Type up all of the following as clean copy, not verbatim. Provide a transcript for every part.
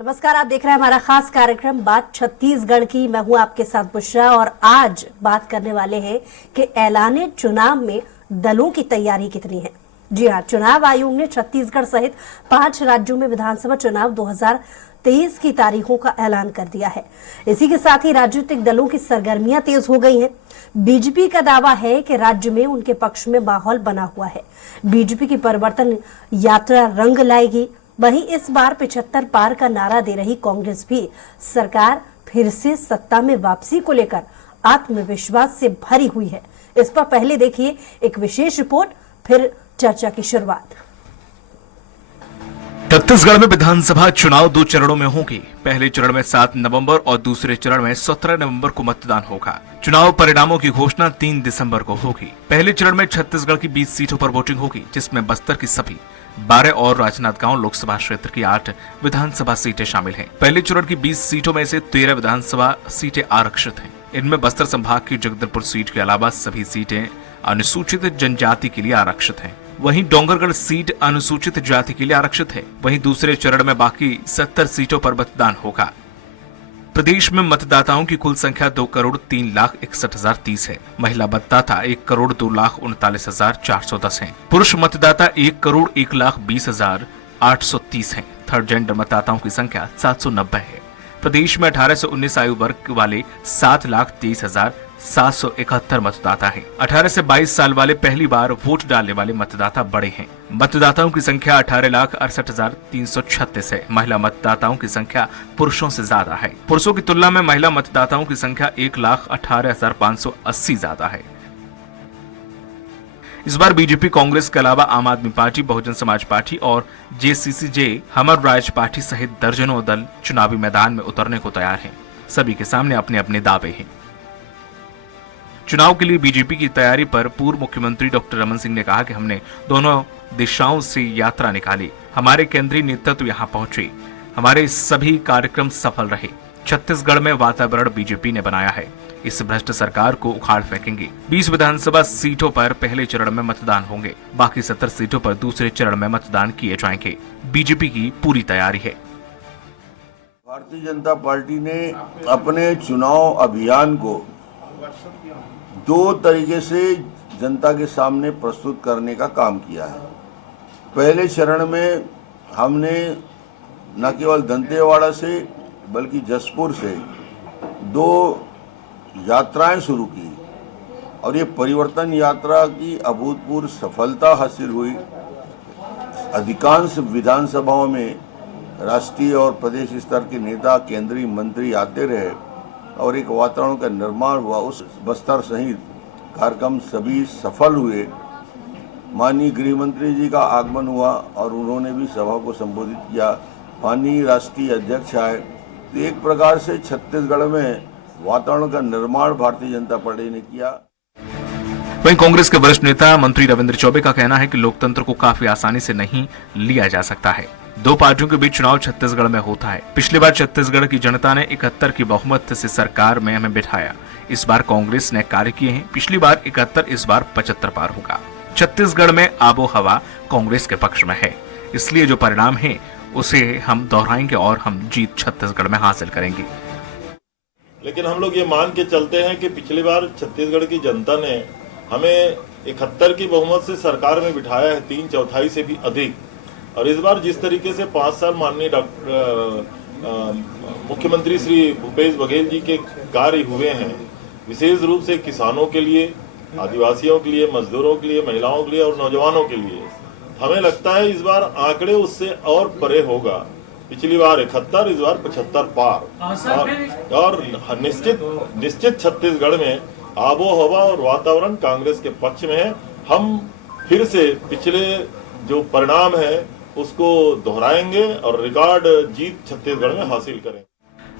नमस्कार, आप देख रहे हैं हमारा खास कार्यक्रम बात छत्तीसगढ़ की। मैं हूं आपके साथ बुशरा और आज बात करने वाले हैं कि ऐलाने चुनाव में दलों की तैयारी कितनी है। जी हां, चुनाव आयोग ने छत्तीसगढ़ सहित 5 राज्यों में विधानसभा चुनाव 2023 की तारीखों का ऐलान कर दिया है। इसी के साथ ही राजनीतिक दलों की सरगर्मियां तेज हो गई हैं। बीजेपी का दावा है कि राज्य में उनके पक्ष में माहौल बना हुआ है। बीजेपी की परिवर्तन यात्रा रंग लाएगी। वहीं इस बार 75 पार का नारा दे रही कांग्रेस भी सरकार फिर से सत्ता में वापसी को लेकर आत्मविश्वास से भरी हुई है। इस पर पहले देखिए एक विशेष रिपोर्ट, फिर चर्चा की शुरुआत। छत्तीसगढ़ में विधानसभा चुनाव 2 चरणों में होंगे। पहले चरण में 7 नवंबर और दूसरे चरण में 17 नवंबर को मतदान होगा। चुनाव परिणामों की घोषणा 3 दिसंबर को होगी। पहले चरण में छत्तीसगढ़ की 20 सीटों पर वोटिंग होगी, जिसमें बस्तर की सभी 12 और राजनांदगांव लोकसभा क्षेत्र की 8 विधानसभा सीटें शामिल हैं। पहले चरण की 20 सीटों में से 13 विधानसभा सीटें आरक्षित हैं। इनमें बस्तर संभाग की जगदलपुर सीट के अलावा सभी सीटें अनुसूचित जनजाति के लिए आरक्षित हैं। वहीं डोंगरगढ़ सीट अनुसूचित जाति के लिए आरक्षित है। वहीं दूसरे चरण में बाकी 70 सीटों पर मतदान होगा। प्रदेश में मतदाताओं की कुल संख्या 2,03,61,030 है। महिला मतदाता 1,02,39,410 है। पुरुष मतदाता 1,01,20,830 है। थर्ड जेंडर मतदाताओं की संख्या 790 है। प्रदेश में 18 से 19 आयु वर्ग वाले 7,23,771 मतदाता हैं। 18 से 22 साल वाले पहली बार वोट डालने वाले मतदाता बड़े हैं। मतदाताओं की संख्या 18,68,336 है। महिला मतदाताओं की संख्या पुरुषों से ज्यादा है। पुरुषों की तुलना में महिला मतदाताओं की संख्या 1,18,580 ज्यादा है। इस बार बीजेपी, कांग्रेस के अलावा आम आदमी पार्टी, बहुजन समाज पार्टी और जेसीसीजे हमर राज पार्टी सहित दर्जनों दल चुनावी मैदान में उतरने को तैयार हैं। सभी के सामने अपने अपने दावे हैं। चुनाव के लिए बीजेपी की तैयारी पर पूर्व मुख्यमंत्री डॉक्टर रमन सिंह ने कहा कि हमने दोनों दिशाओं से यात्रा निकाली। हमारे केंद्रीय नेतृत्व यहां पहुंचे। हमारे सभी कार्यक्रम सफल रहे। छत्तीसगढ़ में वातावरण बीजेपी ने बनाया है। इस भ्रष्ट सरकार को उखाड़ फेंकेंगे। 20 विधानसभा सीटों पर पहले चरण में मतदान होंगे। बाकी 70 सीटों पर दूसरे चरण में मतदान किए जाएंगे। बीजेपी की पूरी तैयारी है। भारतीय जनता पार्टी ने अपने चुनाव अभियान को 2 तरीके से जनता के सामने प्रस्तुत करने का काम किया है। पहले चरण में हमने न केवल दंतेवाड़ा से बल्कि जसपुर से 2 यात्राएं शुरू की और ये परिवर्तन यात्रा की अभूतपूर्व सफलता हासिल हुई। अधिकांश विधानसभाओं में राष्ट्रीय और प्रदेश स्तर के नेता, केंद्रीय मंत्री आते रहे और एक वातावरण का निर्माण हुआ। उस बस्तर सहित कार्यक्रम सभी सफल हुए। माननीय गृह मंत्री जी का आगमन हुआ और उन्होंने भी सभा को संबोधित किया। माननीय राष्ट्रीय अध्यक्ष आए। तो एक प्रकार से छत्तीसगढ़ में वातावरण का निर्माण भारतीय जनता पार्टी ने किया। वहीं कांग्रेस के वरिष्ठ नेता मंत्री रविंद्र चौबे का कहना है कि लोकतंत्र को काफी आसानी से नहीं लिया जा सकता है। 2 पार्टियों के बीच चुनाव छत्तीसगढ़ में होता है। पिछली बार छत्तीसगढ़ की जनता ने 71 की बहुमत से सरकार में हमें बिठाया। इस बार कांग्रेस ने कार्य किए हैं। पिछली बार 71, इस बार 75 पार होगा। छत्तीसगढ़ में आबो हवा कांग्रेस के पक्ष में है, इसलिए जो परिणाम है उसे हम दोहराएंगे और हम जीत छत्तीसगढ़ में हासिल करेंगे। लेकिन हम लोग ये मान के चलते हैं कि पिछली बार छत्तीसगढ़ की जनता ने हमें 71 की बहुमत से सरकार में बिठाया है, 3/4 से भी अधिक। और इस बार जिस तरीके से 5 साल माननीय मुख्यमंत्री श्री भूपेश बघेल जी के कार्य हुए हैं, विशेष रूप से किसानों के लिए, आदिवासियों के लिए, मजदूरों के लिए, महिलाओं के लिए और नौजवानों के लिए, हमें लगता है इस बार आंकड़े उससे और परे होगा। पिछली बार 71, इस बार 75 पार। और निश्चित छत्तीसगढ़ में आबो हवा और वातावरण कांग्रेस के पक्ष में है। हम फिर से पिछले जो परिणाम है उसको दोहराएंगे और रिकॉर्ड जीत छत्तीसगढ़ में हासिल करेंगे।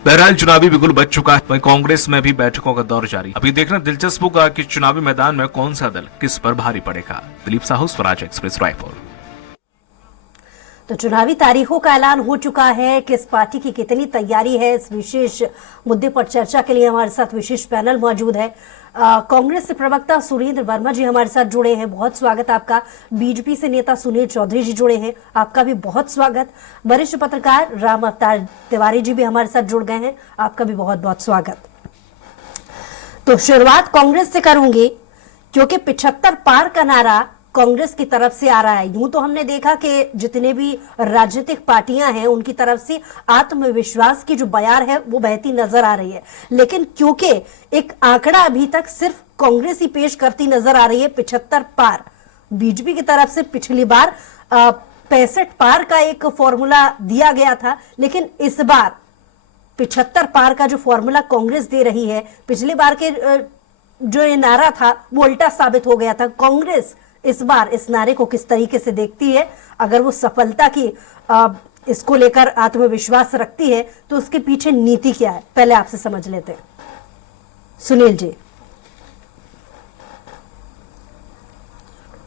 बहरहाल चुनावी बिगुल बच चुका है। वहीं कांग्रेस में भी बैठकों का दौर जारी। अभी देखना दिलचस्प होगा कि चुनावी मैदान में कौन सा दल किस पर भारी पड़ेगा। दिलीप साहू, स्वराज एक्सप्रेस, रायपुर। तो चुनावी तारीखों का ऐलान हो चुका है। किस पार्टी की कितनी तैयारी है, इस विशेष मुद्दे पर चर्चा के लिए हमारे साथ विशेष पैनल मौजूद है। कांग्रेस से प्रवक्ता सुरेंद्र वर्मा जी हमारे साथ जुड़े हैं, बहुत स्वागत आपका। बीजेपी से नेता सुनील चौधरी जी जुड़े हैं, आपका भी बहुत स्वागत। वरिष्ठ पत्रकार राम अवतार तिवारी जी भी हमारे साथ जुड़ गए हैं, आपका भी बहुत बहुत स्वागत। तो शुरुआत कांग्रेस से करूंगी क्योंकि 75 पार का नारा कांग्रेस की तरफ से आ रहा है। यूं तो हमने देखा कि जितने भी राजनीतिक पार्टियां हैं उनकी तरफ से आत्मविश्वास की जो बयार है वो बहती नजर आ रही है, लेकिन क्योंकि एक आंकड़ा अभी तक सिर्फ कांग्रेस ही पेश करती नजर आ रही है 75 पार। बीजेपी की तरफ से पिछली बार 65 पार का एक फॉर्मूला दिया गया था, लेकिन इस बार 75 पार का जो फॉर्मूला कांग्रेस दे रही है, पिछली बार के जो ये नारा था वो उल्टा साबित हो गया था। कांग्रेस इस बार इस नारे को किस तरीके से देखती है, अगर वो सफलता की इसको लेकर आत्मविश्वास रखती है तो उसके पीछे नीति क्या है, पहले आपसे समझ लेते हैं। सुनील जी।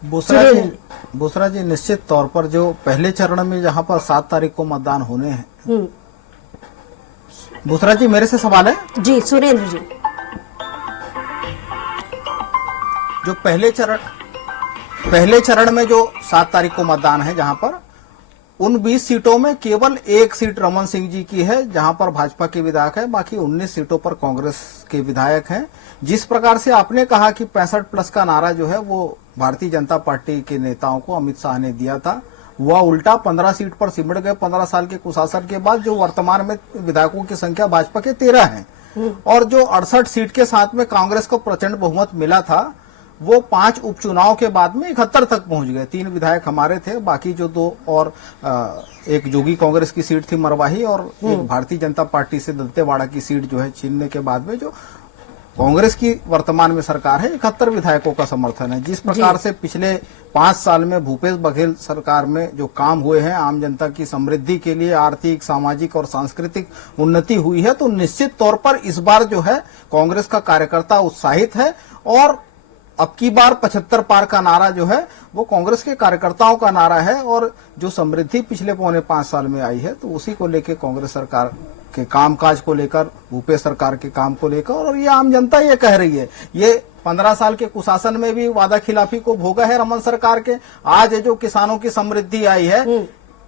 बुसरा जी, निश्चित तौर पर जो पहले चरण में जहां पर 7 तारीख को मतदान होने हैं। बुसरा जी, मेरे से सवाल है जी। सुरेंद्र जी, जो पहले चरण में जो 7 तारीख को मतदान है, जहां पर उन 20 सीटों में केवल 1 सीट रमन सिंह जी की है जहां पर भाजपा के विधायक है, बाकी 19 सीटों पर कांग्रेस के विधायक हैं। जिस प्रकार से आपने कहा कि 65 प्लस का नारा जो है वो भारतीय जनता पार्टी के नेताओं को अमित शाह ने दिया था, वह उल्टा 15 सीट पर सिमट गए। 15 साल के कुशासन के बाद जो वर्तमान में विधायकों की संख्या भाजपा के 13 है, और जो 68 सीट के साथ में कांग्रेस को प्रचंड बहुमत मिला था, वो 5 उपचुनाव के बाद में 71 तक पहुंच गए। 3 विधायक हमारे थे, बाकी जो 2 और एक जोगी कांग्रेस की सीट थी मरवाही, और एक भारतीय जनता पार्टी से दंतेवाड़ा की सीट जो है छीनने के बाद में जो कांग्रेस की वर्तमान में सरकार है, 71 विधायकों का समर्थन है। जिस प्रकार से पिछले 5 साल में भूपेश बघेल सरकार में जो काम हुए हैं आम जनता की समृद्धि के लिए, आर्थिक, सामाजिक और सांस्कृतिक उन्नति हुई है, तो निश्चित तौर पर इस बार जो है कांग्रेस का कार्यकर्ता उत्साहित है। और अब की बार 75 पार का नारा जो है वो कांग्रेस के कार्यकर्ताओं का नारा है, और जो समृद्धि पिछले पौने 5 साल में आई है तो उसी को लेकर कांग्रेस सरकार के कामकाज को लेकर, भूपेश सरकार के काम को लेकर, और ये आम जनता ये कह रही है। ये 15 साल के कुशासन में भी वादा खिलाफी को भोगा है रमन सरकार के। आज जो किसानों की समृद्धि आई है,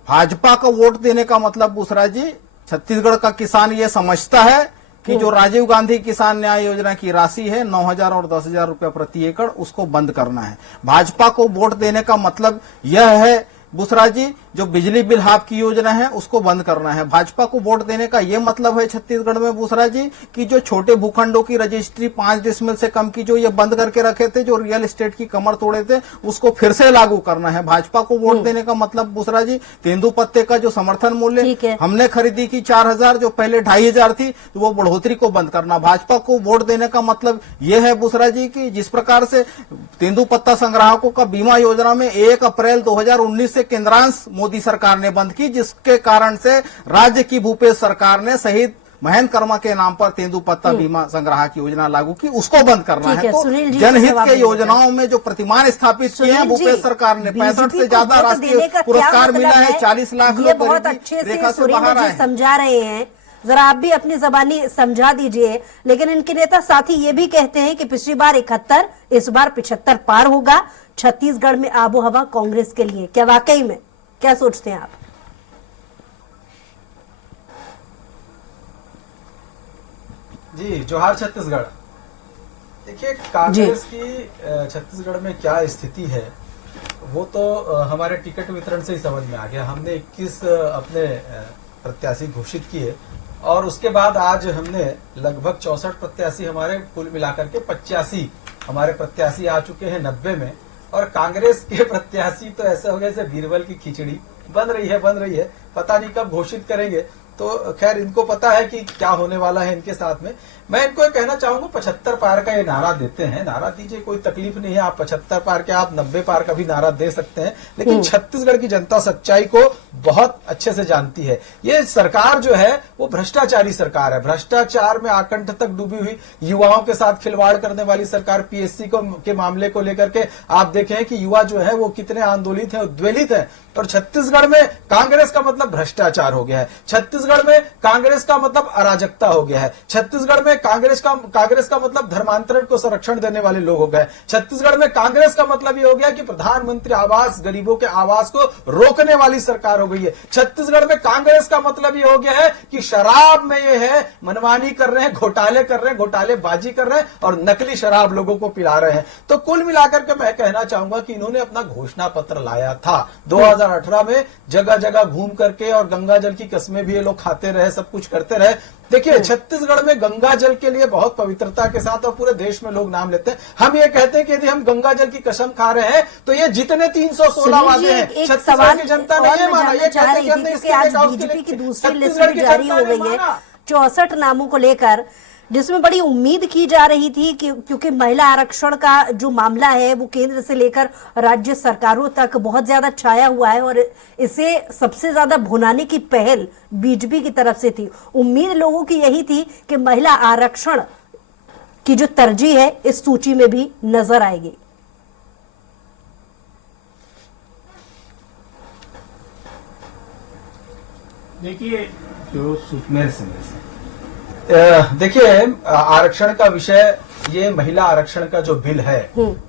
भाजपा को वोट देने का मतलब बुसरा जी, छत्तीसगढ़ का किसान ये समझता है कि जो राजीव गांधी किसान न्याय योजना की राशि है 9,000 और 10,000 रुपया प्रति एकड़, उसको बंद करना है। भाजपा को वोट देने का मतलब यह है बुसरा जी, जो बिजली बिल हाफ की योजना है उसको बंद करना है। भाजपा को वोट देने का यह मतलब है छत्तीसगढ़ में बुसरा जी कि जो छोटे भूखंडों की रजिस्ट्री 5 डिसमिल से कम की जो ये बंद करके रखे थे, जो रियल एस्टेट की कमर तोड़े थे, उसको फिर से लागू करना है। भाजपा को वोट देने का मतलब बुसरा जी, तेंदुपत्ते का जो समर्थन मूल्य हमने खरीदी की 4,000 जो पहले 2,500 थी, तो वो बढ़ोतरी को बंद करना। भाजपा को वोट देने का मतलब यह है बुसरा जी की जिस प्रकार से तेंदुपत्ता संग्राहकों का बीमा योजना में 1 अप्रैल 2019 से केंद्रांश मोदी सरकार ने बंद की, जिसके कारण से राज्य की भूपेश सरकार ने शहीद महेंद्र कर्मा के नाम पर तेंदुपत्ता बीमा संग्राहक योजना लागू की, उसको बंद करना है। तो जनहित के योजनाओं में जो प्रतिमान स्थापित किए हैं भूपेश सरकार ने, 65 से ज्यादा राष्ट्रीय पुरस्कार मिला है, 40 लाख लोग बहुत अच्छे से सुरेंद्र जी समझा रहे हैं, जरा आप भी अपनी जबानी समझा दीजिए। लेकिन इनके नेता साथी ये भी कहते हैं कि पिछली बार 71, इस बार 75 पार होगा। छत्तीसगढ़ में आबो हवा कांग्रेस के लिए, क्या वाकई में, क्या सोचते हैं आप? जी, जोहार छत्तीसगढ़। देखिए, कांग्रेस की छत्तीसगढ़ में क्या स्थिति है वो तो हमारे टिकट वितरण से ही समझ में आ गया। हमने 21 अपने प्रत्याशी घोषित किए, और उसके बाद आज हमने लगभग 64 प्रत्याशी, हमारे कुल मिलाकर के 85 हमारे प्रत्याशी आ चुके हैं 90 में। और कांग्रेस के प्रत्याशी तो ऐसे हो गए जैसे बीरबल की खिचड़ी, बन रही है, पता नहीं कब घोषित करेंगे। तो खैर, इनको पता है कि क्या होने वाला है इनके साथ में। मैं इनको कहना चाहूंगा, 75 पार का ये नारा देते हैं, नारा दीजिए, कोई तकलीफ नहीं है। आप 75 पार के, आप 90 पार का भी नारा दे सकते हैं, लेकिन छत्तीसगढ़ की जनता सच्चाई को बहुत अच्छे से जानती है। ये सरकार जो है वो भ्रष्टाचारी सरकार है, भ्रष्टाचार में आकंठ तक डूबी हुई, युवाओं के साथ खिलवाड़ करने वाली सरकार। पीएससी के मामले को लेकर के आप देखें कि युवा जो है वो कितने आंदोलित है, उद्वेलित है। और छत्तीसगढ़ में कांग्रेस का मतलब भ्रष्टाचार हो गया है। छत्तीसगढ़ छत्तीसगढ़ में कांग्रेस का मतलब अराजकता हो गया है, छत्तीसगढ़ में कांग्रेस का मतलब धर्मांतरण को संरक्षण देने वाले लोग हो गए, छत्तीसगढ़ में कांग्रेस का मतलब ये हो गया कि प्रधानमंत्री आवास, गरीबों के आवास को रोकने वाली सरकार हो गई है। छत्तीसगढ़ में कांग्रेस का मतलब ये हो गया है कि शराब में ये है मनमानी कर रहे हैं, घोटाले कर रहे हैं, घोटालेबाजी कर रहे हैं और नकली शराब लोगों को पिला रहे हैं। तो कुल मिलाकर के मैं कहना चाहूंगा कि इन्होंने अपना घोषणा पत्र लाया था 2018 में, जगह जगह घूम करके, और गंगा जल की कस्में भी ये लोग खाते रहे, सब कुछ करते रहे। देखिए छत्तीसगढ़ में गंगा जल के लिए बहुत पवित्रता के साथ और पूरे देश में लोग नाम लेते हैं। हम ये कहते हैं कि यदि हम गंगा जल की कसम खा रहे हैं तो ये जितने 316 वादे हैं छत्तीसगढ़ की जनता ने ये माना, ये कहते हैं कि हमने इसके आज लिए बीजेपी की दूसरी लिस्ट भी जारी हो गई है 64 नामों को लेकर, जिसमें बड़ी उम्मीद की जा रही थी कि क्योंकि महिला आरक्षण का जो मामला है वो केंद्र से लेकर राज्य सरकारों तक बहुत ज्यादा छाया हुआ है और इसे सबसे ज्यादा भुनाने की पहल बीजेपी की तरफ से थी। उम्मीद लोगों की यही थी कि महिला आरक्षण की जो तरजीह है इस सूची में भी नजर आएगी। देखिए जो मेरे से देखिए आरक्षण का विषय, ये महिला आरक्षण का जो बिल है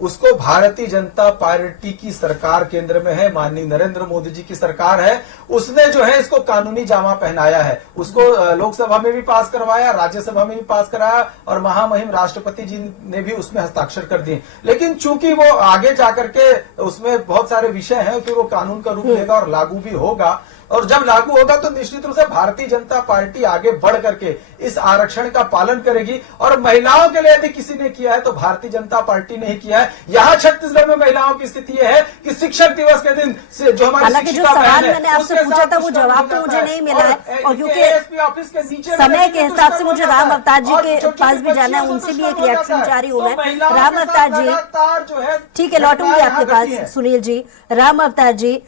उसको भारतीय जनता पार्टी की सरकार केंद्र में है, माननीय नरेंद्र मोदी जी की सरकार है, उसने जो है इसको कानूनी जामा पहनाया है। उसको लोकसभा में भी पास करवाया, राज्यसभा में भी पास कराया और महामहिम राष्ट्रपति जी ने भी उसमें हस्ताक्षर कर दिए। लेकिन चूंकि वो आगे जाकर के उसमें बहुत सारे विषय हैं कि वो कानून का रूप लेगा और लागू भी होगा, और जब लागू होगा तो निश्चित रूप से भारतीय जनता पार्टी आगे बढ़ करके इस आरक्षण का पालन करेगी। और महिलाओं के लिए यदि किसी ने किया है तो भारतीय जनता पार्टी ने ही किया है। यहाँ छत्तीसगढ़ में महिलाओं की स्थिति यह है कि शिक्षक दिवस के दिन से जो हमारी जो सवाल मैंने आपसे पूछा था वो जवाब तो मुझे नहीं मिला है, और क्योंकि ऑफिस के नीचे समय के हिसाब से मुझे राम अवतार जी के पास भी जाना है, उनसे भी एक रिएक्शन जारी होना है। राम अवतार जी, ठीक है, लौटूंगी आपके पास। सुनील जी, राम अवतार जी,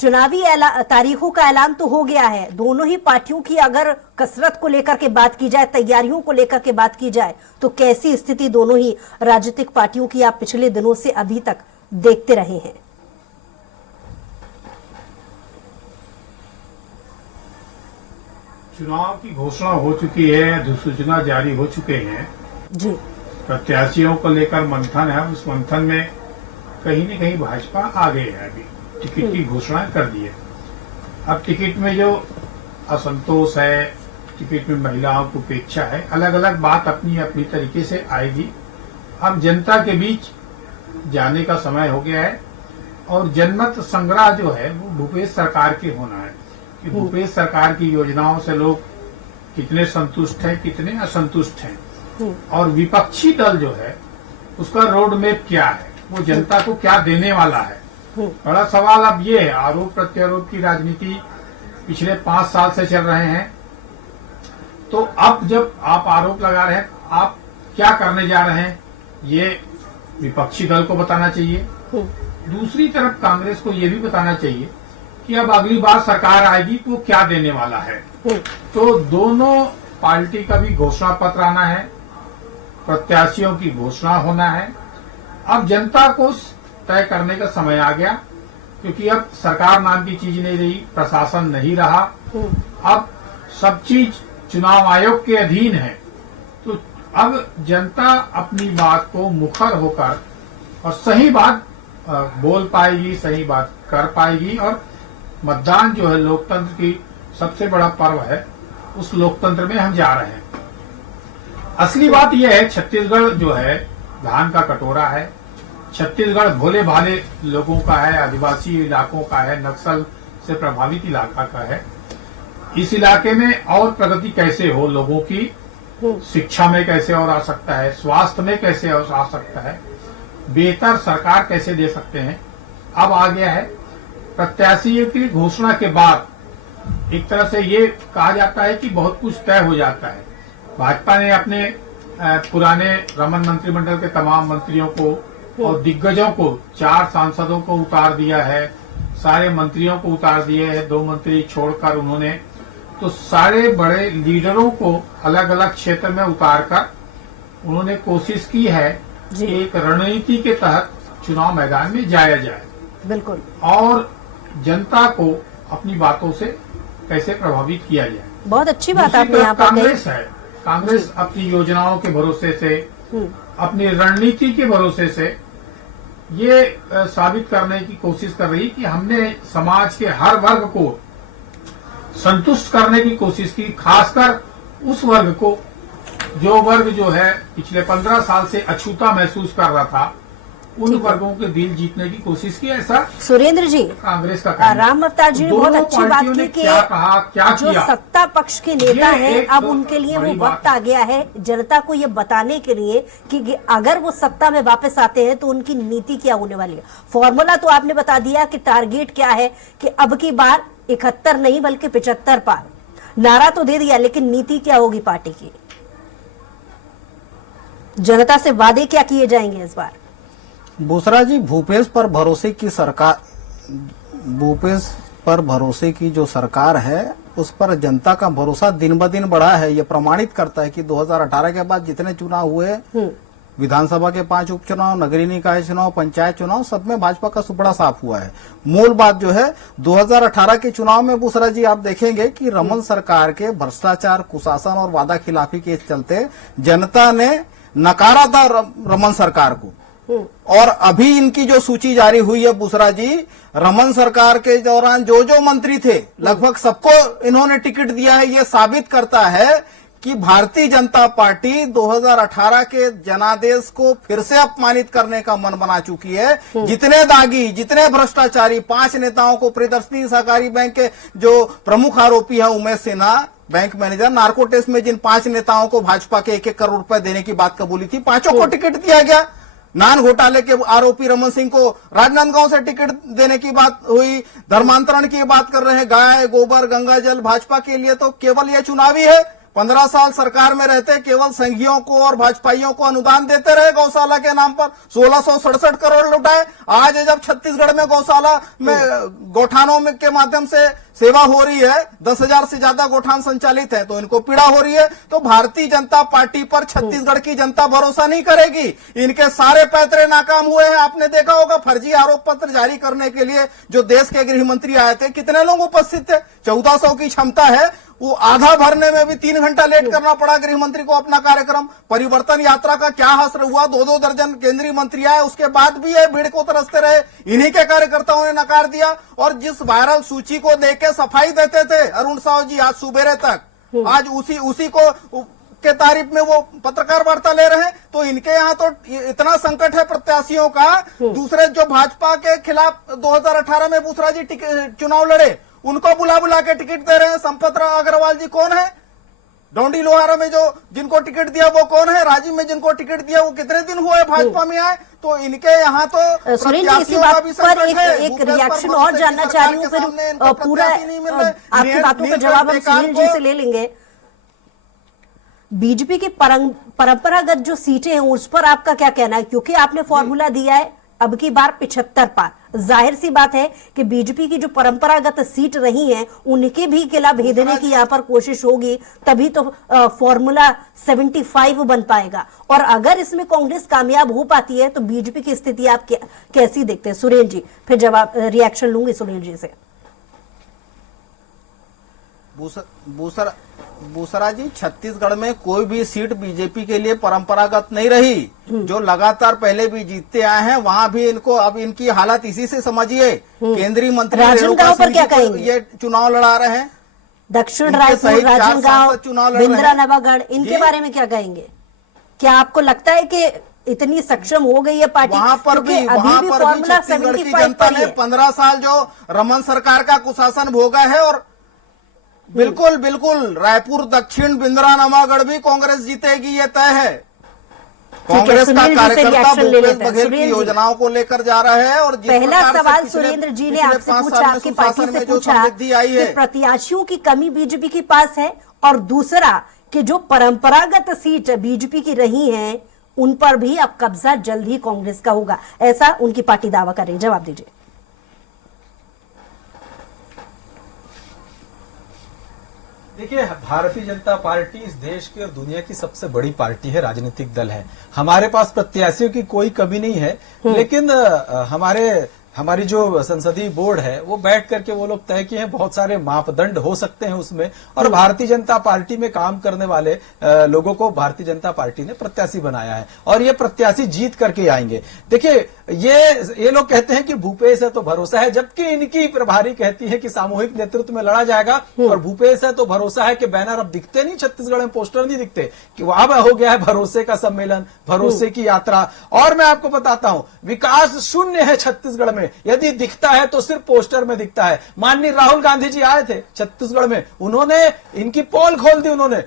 चुनावी तारीखों का ऐलान तो हो गया है, दोनों ही पार्टियों की अगर कसरत को लेकर के बात की जाए, तैयारियों को लेकर के बात की जाए, तो कैसी स्थिति दोनों ही राजनीतिक पार्टियों की आप पिछले दिनों से अभी तक देखते रहे हैं? चुनाव की घोषणा हो चुकी है, अधिसूचना जारी हो चुके हैं जी, प्रत्याशियों को लेकर मंथन है। उस मंथन में कहीं न कहीं भाजपा आगे है, अभी टिकट की घोषणा कर दी है। अब टिकट में जो असंतोष है, टिकट में महिलाओं की उपेक्षा है, अलग अलग बात अपनी अपनी तरीके से आएगी। अब जनता के बीच जाने का समय हो गया है और जनमत संग्रह जो है वो भूपेश सरकार के होना है कि भूपेश सरकार की योजनाओं से लोग कितने संतुष्ट हैं, कितने असंतुष्ट हैं, और विपक्षी दल जो है उसका रोड मैप क्या है, वो जनता को क्या देने वाला है। बड़ा सवाल अब ये है, आरोप प्रत्यारोप की राजनीति पिछले 5 साल से चल रहे हैं, तो अब जब आप आरोप लगा रहे हैं, आप क्या करने जा रहे हैं, ये विपक्षी दल को बताना चाहिए। दूसरी तरफ कांग्रेस को ये भी बताना चाहिए कि अब अगली बार सरकार आएगी तो क्या देने वाला है। तो दोनों पार्टी का भी घोषणा पत्र आना है, प्रत्याशियों की घोषणा होना है। अब जनता को तय करने का समय आ गया, क्योंकि अब सरकार नाम की चीज नहीं रही, प्रशासन नहीं रहा, अब सब चीज चुनाव आयोग के अधीन है। तो अब जनता अपनी बात को मुखर होकर और सही बात बोल पाएगी, सही बात कर पाएगी। और मतदान जो है लोकतंत्र की सबसे बड़ा पर्व है, उस लोकतंत्र में हम जा रहे हैं। असली बात यह है, छत्तीसगढ़ जो है धान का कटोरा है, छत्तीसगढ़ भोले भाले लोगों का है, आदिवासी इलाकों का है, नक्सल से प्रभावित इलाका का है। इस इलाके में और प्रगति कैसे हो लोगों की, शिक्षा में कैसे और आ सकता है, स्वास्थ्य में कैसे और आ सकता है, बेहतर सरकार कैसे दे सकते हैं, अब आ गया है। प्रत्याशियों की घोषणा के बाद एक तरह से ये कहा जाता है कि बहुत कुछ तय हो जाता है। भाजपा ने अपने पुराने रमन मंत्रिमंडल के तमाम मंत्रियों को और दिग्गजों को, 4 सांसदों को उतार दिया है, सारे मंत्रियों को उतार दिए हैं, 2 मंत्री छोड़कर उन्होंने, तो सारे बड़े लीडरों को अलग अलग क्षेत्र में उतारकर उन्होंने कोशिश की है कि एक रणनीति के तहत चुनाव मैदान में जाया जाए, बिल्कुल, और जनता को अपनी बातों से कैसे प्रभावित किया जाए। बहुत अच्छी बात दूसरी आपने यहाँ तरफ पर कही। कांग्रेस है, कांग्रेस अपनी योजनाओं के भरोसे से, अपनी रणनीति के भरोसे से ये साबित करने की कोशिश कर रही कि हमने समाज के हर वर्ग को संतुष्ट करने की कोशिश की, खासकर उस वर्ग को जो वर्ग जो है पिछले 15 साल से अछूता महसूस कर रहा था, उन वर्गों के दिल जीतने की कोशिश की। ऐसा सुरेंद्र जी, कांग्रेस का कहना है। राम अवतार जी ने बहुत दोनों अच्छी बात पार्टियों की ने कि क्या कहा, क्या जो किया। सत्ता पक्ष के नेता ये हैं, एक अब उनके लिए वो बड़ी बात वक्त आ गया है जनता को ये बताने के लिए कि अगर वो सत्ता में वापस आते हैं तो उनकी नीति क्या होने वाली है। फॉर्मूला तो आपने बता दिया कि टारगेट क्या है कि अब की बार 71 नहीं बल्कि 75 पार। नारा तो दे दिया, लेकिन नीति क्या होगी पार्टी की? जनता से वादे क्या किए जाएंगे इस बार? दूसरा जी, भूपेश पर भरोसे की जो सरकार है, उस पर जनता का भरोसा दिन ब दिन बढ़ा है। ये प्रमाणित करता है कि 2018 के बाद जितने चुनाव हुए, विधानसभा के 5 उपचुनाव, नगरीय निकाय चुनाव, पंचायत चुनाव, सब में भाजपा का सुपड़ा साफ हुआ है। मूल बात जो है 2018 के चुनाव में बूसरा जी आप देखेंगे कि रमन सरकार के भ्रष्टाचार, कुशासन और वादा खिलाफी के चलते जनता ने नकारा था रमन सरकार को। और अभी इनकी जो सूची जारी हुई है बूसरा जी, रमन सरकार के दौरान जो जो मंत्री थे लगभग सबको इन्होंने टिकट दिया है। ये साबित करता है कि भारतीय जनता पार्टी 2018 के जनादेश को फिर से अपमानित करने का मन बना चुकी है। जितने दागी, जितने भ्रष्टाचारी 5 नेताओं को प्रियदर्शनी सहकारी बैंक के जो प्रमुख आरोपी है Umesh Sinha, bank manager, narco test में जिन 5 नेताओं को भाजपा के 1-1 करोड़ रुपए देने की बात कबूली थी, 5 को टिकट दिया गया। नान घोटाले के आरोपी रमन सिंह को राजनांदगांव से टिकट देने की बात हुई। धर्मांतरण की बात कर रहे हैं, गाय, गोबर, गंगा जल। भाजपा के लिए तो केवल ये चुनावी है। 15 साल सरकार में रहते केवल संघियों को और भाजपाइयों को अनुदान देते रहे गौशाला के नाम पर। 1667 करोड़ लुटाए। आज जब छत्तीसगढ़ में गौशाला में गौठानों में के माध्यम से सेवा हो रही है, 10,000 से ज्यादा गौठान संचालित है, तो इनको पीड़ा हो रही है। तो भारतीय जनता पार्टी पर छत्तीसगढ़ की जनता भरोसा नहीं करेगी। इनके सारे पैतरे नाकाम हुए हैं। आपने देखा होगा फर्जी आरोप पत्र जारी करने के लिए जो देश के गृह मंत्री आए थे, कितने लोग उपस्थित थे? 1400 की क्षमता है, वो आधा भरने में भी 3 घंटा लेट करना पड़ा गृह मंत्री को अपना कार्यक्रम। परिवर्तन यात्रा का क्या हासिल हुआ? 2-2 दर्जन केंद्रीय मंत्री आए, उसके बाद भी ये भीड़ को तरसते रहे। इन्हीं के कार्यकर्ताओं ने नकार दिया। और जिस वायरल सूची को देख के सफाई देते थे अरुण साहू जी आज सुबेरे तक, आज उसी को के तारीफ में वो पत्रकार वार्ता ले रहे हैं। तो इनके यहाँ तो इतना संकट है प्रत्याशियों का। दूसरे जो भाजपा के खिलाफ 2018 में बूसरा जी चुनाव लड़े, उनको बुला के टिकट दे रहे हैं। संपत राव अग्रवाल जी कौन है? डोंडी लोहारा में जो जिनको टिकट दिया वो कौन है? राजीव में जिनको टिकट दिया वो कितने दिन हुए भाजपा में आए? तो इनके यहाँ तो सुरेंद्र जी, इसी बात पर एक रिएक्शन और जानना चाह रही हूँ, फिर पूरा आपकी बातों का जवाब हम सुनील जी से ले लेंगे। बीजेपी की परंपरागत जो सीटें हैं उस पर आपका क्या कहना है? क्योंकि आपने फॉर्मूला दिया है अब की बार 75 पार। जाहिर सी बात है कि बीजेपी की जो परंपरागत सीट रही हैं उनके भी किला भेदने की यहाँ पर कोशिश होगी, तभी तो फॉर्मूला 75 बन पाएगा। और अगर इसमें कांग्रेस कामयाब हो पाती है तो बीजेपी की स्थिति आप कैसी देखते हैं? सुरेंद्र जी, फिर जवाब रिएक्शन लूंगी सुनील जी से। बूसरा जी, छत्तीसगढ़ में कोई भी सीट बीजेपी के लिए परंपरागत नहीं रही। जो लगातार पहले भी जीतते आए हैं वहां भी इनको अब इनकी हालत इसी से समझिए। केंद्रीय मंत्री राजनांदगांव पर क्या कहेंगे? ये चुनाव लड़ा रहे हैं, दक्षिण रायपुर, राजनांदगांव, बिंद्रा नवागढ़, इनके बारे में क्या कहेंगे? क्या आपको लगता है कि इतनी सक्षम हो गई है पार्टी? वहां पर भी छत्तीसगढ़ की जनता ने 15 साल जो रमन सरकार का कुशासन भोगा है। और बिल्कुल रायपुर, दक्षिण, बिंद्रा नवागढ़ भी कांग्रेस जीतेगी, ये तय है। कांग्रेस का कार्यकर्ता भूपेश बघेल की योजनाओं को लेकर जा रहा है। और पहला सवाल सुरेंद्र जी ने आपसे पूछा, आपकी पार्टी से पूछा कि प्रत्याशियों की कमी बीजेपी के पास है, और दूसरा कि जो परंपरागत सीट बीजेपी की रही हैं उन पर भी अब कब्जा जल्द ही कांग्रेस का होगा, ऐसा उनकी पार्टी दावा कर रही है। जवाब दीजिए। देखिए, भारतीय जनता पार्टी इस देश की और दुनिया की सबसे बड़ी पार्टी है, राजनीतिक दल है। हमारे पास प्रत्याशियों की कोई कमी नहीं है, लेकिन हमारे हमारी जो संसदीय बोर्ड है वो बैठ करके वो लोग तय किए हैं, बहुत सारे मापदंड हो सकते हैं उसमें, और भारतीय जनता पार्टी में काम करने वाले लोगों को भारतीय जनता पार्टी ने प्रत्याशी बनाया है और ये प्रत्याशी जीत करके आएंगे। देखिए ये लोग कहते हैं कि भूपेश है तो भरोसा है, जबकि इनकी प्रभारी कहती है कि सामूहिक नेतृत्व में लड़ा जाएगा, और भूपेश है तो भरोसा है कि बैनर अब दिखते नहीं, छत्तीसगढ़ में पोस्टर नहीं दिखते, कि वहां हो गया है भरोसे का सम्मेलन, भरोसे की यात्रा। और मैं आपको बताता हूं, विकास शून्य है छत्तीसगढ़ में, यदि दिखता है तो सिर्फ पोस्टर में दिखता है। माननीय राहुल गांधी जी आए थे छत्तीसगढ़ में, उन्होंने इनकी पोल खोल दी, उन्होंने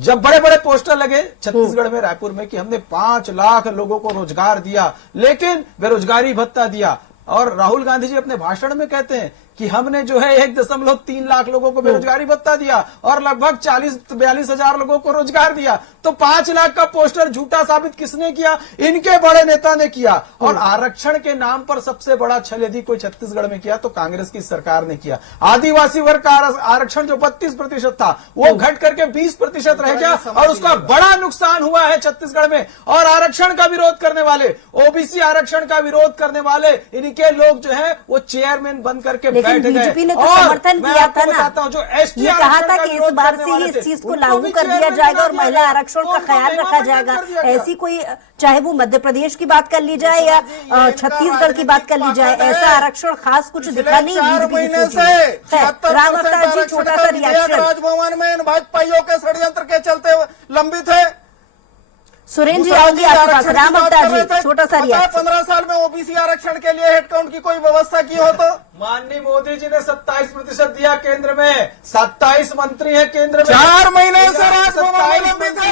जब बड़े बड़े पोस्टर लगे छत्तीसगढ़ में, रायपुर में, कि हमने 5 लाख लोगों को रोजगार दिया, लेकिन बेरोजगारी भत्ता दिया। और राहुल गांधी जी अपने भाषण में कहते हैं कि हमने जो है 1.3 लाख लोगों को बेरोजगारी भत्ता दिया और लगभग 40-42 हजार लोगों को रोजगार दिया। तो 5 लाख का पोस्टर झूठा साबित किसने किया? इनके बड़े नेता ने किया। और आरक्षण के नाम पर सबसे बड़ा छल यदि कोई छत्तीसगढ़ में किया तो कांग्रेस की सरकार ने किया। आदिवासी वर्ग का आरक्षण जो 32% था वो घट करके 20% रह गया और उसका बड़ा नुकसान हुआ है छत्तीसगढ़ में। और आरक्षण का विरोध करने वाले, ओबीसी आरक्षण का विरोध करने वाले इनके लोग जो है वो चेयरमैन बन करके बीजेपी ने तो समर्थन किया था ना, जो ये कहा था कि इस बार से ही इस चीज को लागू कर दिया जाएगा और महिला आरक्षण का ख्याल रखा जाएगा। ऐसी कोई, चाहे वो मध्य प्रदेश की बात कर ली जाए या छत्तीसगढ़ की बात कर ली जाए, ऐसा आरक्षण खास कुछ दिखा नहीं बीजेपी से। राम अवतार जी, छोटा सा रिएक्शन। राजभवन में इन भाजपाइयों के षड्यंत्र के चलते लंबित है। सुरेंद्र जी आऊंगी आपके पास। राम अवतार जी, छोटा सा रिएक्शन। 15 साल में ओबीसी आरक्षण के लिए हेडकाउंट की कोई व्यवस्था की हो तो? माननीय मोदी जी ने 27% दिया केंद्र में, 27 मंत्री है केंद्र में, 4 महीने से राजभवन में लंबित है।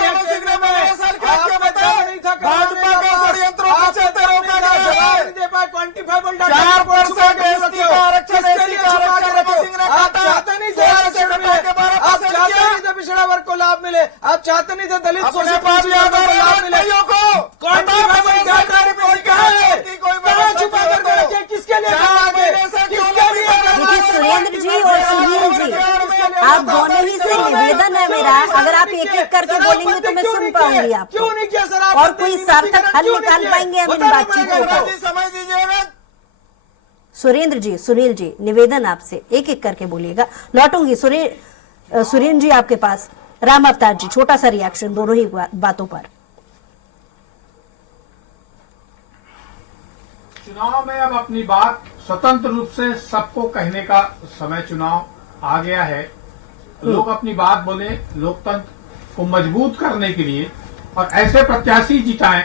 भाजपा के षड्यंत्रों के चलते रोका गया है। 4% एसटी का आरक्षण, एससी का आरक्षण आप चाहते नहीं थे पिछड़ा वर्ग को लाभ मिले, आप चाहते नहीं थे दलित शोषित को लाभ मिले। किसके लिए? देखिए सुरेंद्र जी और सुनील जी, आप दोनों ही से निवेदन है मेरा, अगर आप एक एक करके बोलेंगे तो मैं सुन पाऊंगी आपको, क्यों नहीं किया सर? आप और कोई सार्थक हल निकाल पाएंगे हम इन बातचीतों को। समझ दीजिएगा सुरेंद्र जी, सुनील जी, निवेदन आपसे एक एक करके बोलिएगा। लौटूंगी सुरेंद्र जी आपके पास। राम अवतार जी, छोटा सा रिएक्शन दोनों ही बातों पर। चुनाव में अब अपनी बात स्वतंत्र रूप से सबको कहने का समय चुनाव आ गया है। लोग अपनी बात बोले, लोकतंत्र को मजबूत करने के लिए, और ऐसे प्रत्याशी जिताएं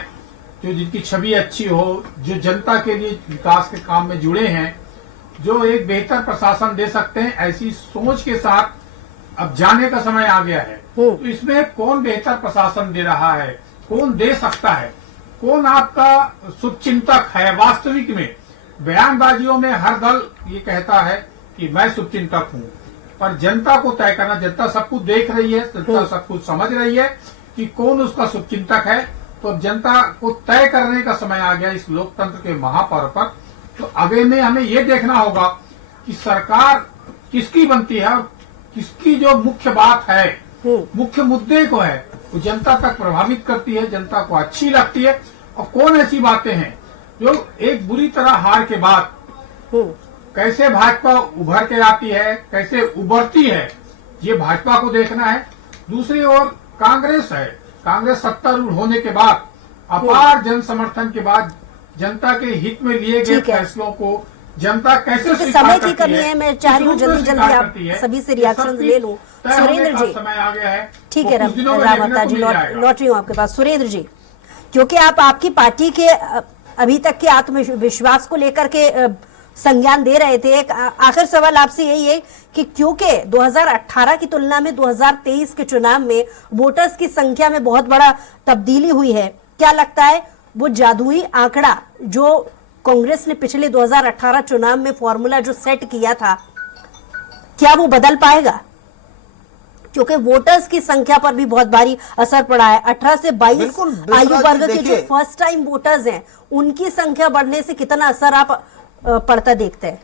जो जिनकी छवि अच्छी हो, जो जनता के लिए विकास के काम में जुड़े हैं, जो एक बेहतर प्रशासन दे सकते हैं। ऐसी सोच के साथ अब जाने का समय आ गया है। तो इसमें कौन बेहतर प्रशासन दे रहा है, कौन दे सकता है, कौन आपका शुभचिंतक है? वास्तविक में बयानबाजियों में हर दल ये कहता है कि मैं शुभचिंतक हूं, पर जनता को तय करना, जनता सब कुछ देख रही है, जनता सब कुछ समझ रही है कि कौन उसका शुभचिंतक है। तो अब जनता को तय करने का समय आ गया इस लोकतंत्र के महापर्व पर। तो आगे में हमें ये देखना होगा कि सरकार किसकी बनती है और किसकी जो मुख्य बात है, मुख्य मुद्दे को है, वो जनता तक प्रभावित करती है, जनता को अच्छी लगती है, और कौन ऐसी बातें हैं जो एक बुरी तरह हार के बाद कैसे भाजपा उभर के आती है, कैसे उभरती है, ये भाजपा को देखना है। दूसरी ओर कांग्रेस है, कांग्रेस सत्तारूढ़ होने के बाद अपार जन समर्थन के बाद जनता के हित में लिए गए फैसलों को जनता कैसे समय की कमी है, मैं चाह रही हूँ जल्दी जल्दी आप सभी से रिएक्शन ले लूं। सुरेंद्र जी, समय आ गया है, ठीक है राम अवतार जी, लौट रही हूँ आपके पास। सुरेंद्र जी, क्योंकि आप आपकी पार्टी के अभी तक के आत्मविश्वास को लेकर के संज्ञान दे रहे थे, एक आखिर सवाल आपसे यही है कि क्योंकि 2018 की तुलना में 2023 के चुनाव में वोटर्स की संख्या में बहुत बड़ा तब्दीली हुई है, क्या लगता है वो जादुई आंकड़ा जो कांग्रेस ने पिछले 2018 चुनाव में फॉर्मूला जो सेट किया था, क्या वो बदल पाएगा? क्योंकि वोटर्स की संख्या पर भी बहुत भारी असर पड़ा है। 18 से 22 आयु वर्ग के जो फर्स्ट टाइम वोटर्स हैं, उनकी संख्या बढ़ने से कितना असर आप पड़ता देखते हैं?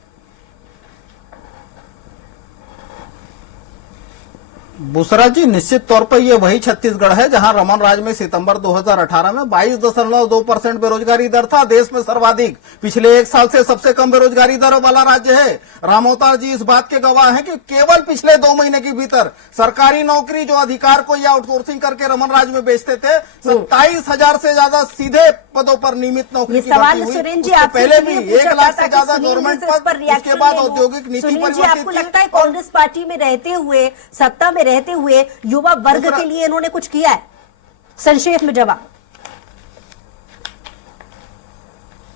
बुसरा जी, निश्चित तौर पर ये वही छत्तीसगढ़ है जहां रमन राज में सितंबर 2018 में 22.2% बेरोजगारी दर था, देश में सर्वाधिक। पिछले एक साल से सबसे कम बेरोजगारी दर वाला राज्य है। रामअवतार जी इस बात के गवाह हैं कि केवल पिछले 2 महीने के भीतर सरकारी नौकरी जो अधिकार को या आउटसोर्सिंग करके रमन राज में बेचते थे, 27,000 से ज्यादा सीधे पदों पर नियमित नौकरी ये की सवाल भर्ती हुई। सुरेन जी उसके आपसे पहले इसलिए भी पूछा 1 लाख था से कि ज्यादा सुनील गवर्नमेंट जी से इस पर पद, रिएक्शन उसके बाद ले लूं। औद्योगिक नीति सुनील जी, आपको परिवर्तित लगता है कांग्रेस पार्टी में रहते हुए, सत्ता में रहते हुए युवा वर्ग के लिए इन्होंने कुछ किया है? संक्षेप में जवाब।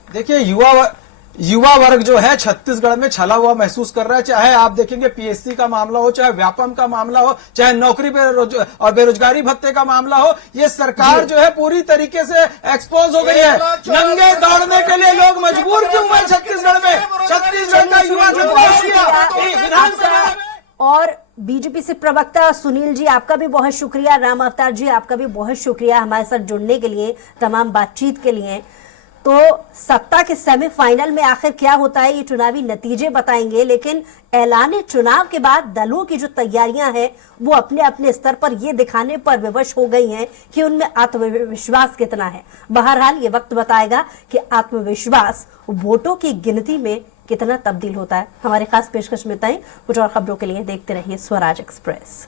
देखिए, युवा वर्ग जो है छत्तीसगढ़ में छला हुआ महसूस कर रहा है। चाहे आप देखेंगे पीएससी का मामला हो, चाहे व्यापम का मामला हो, चाहे नौकरी और बेरोजगारी भत्ते का मामला हो, ये सरकार जो है पूरी तरीके से एक्सपोज हो गई है। नंगे दौड़ने के लिए लोग मजबूर क्यों हुए छत्तीसगढ़ में? छत्तीसगढ़ का युवा विधानसभा और बीजेपी से प्रवक्ता सुनील जी, आपका भी बहुत शुक्रिया। राम अवतार जी, आपका भी बहुत शुक्रिया हमारे साथ जुड़ने के लिए, तमाम बातचीत के लिए। तो सत्ता के सेमीफाइनल में आखिर क्या होता है, ये चुनावी नतीजे बताएंगे, लेकिन ऐलान चुनाव के बाद दलों की जो तैयारियां हैं वो अपने अपने स्तर पर ये दिखाने पर विवश हो गई हैं कि उनमें आत्मविश्वास कितना है। बहरहाल ये वक्त बताएगा कि आत्मविश्वास वोटों की गिनती में कितना तब्दील होता है। हमारे खास पेशकश में तय कुछ और खबरों के लिए देखते रहिए स्वराज एक्सप्रेस।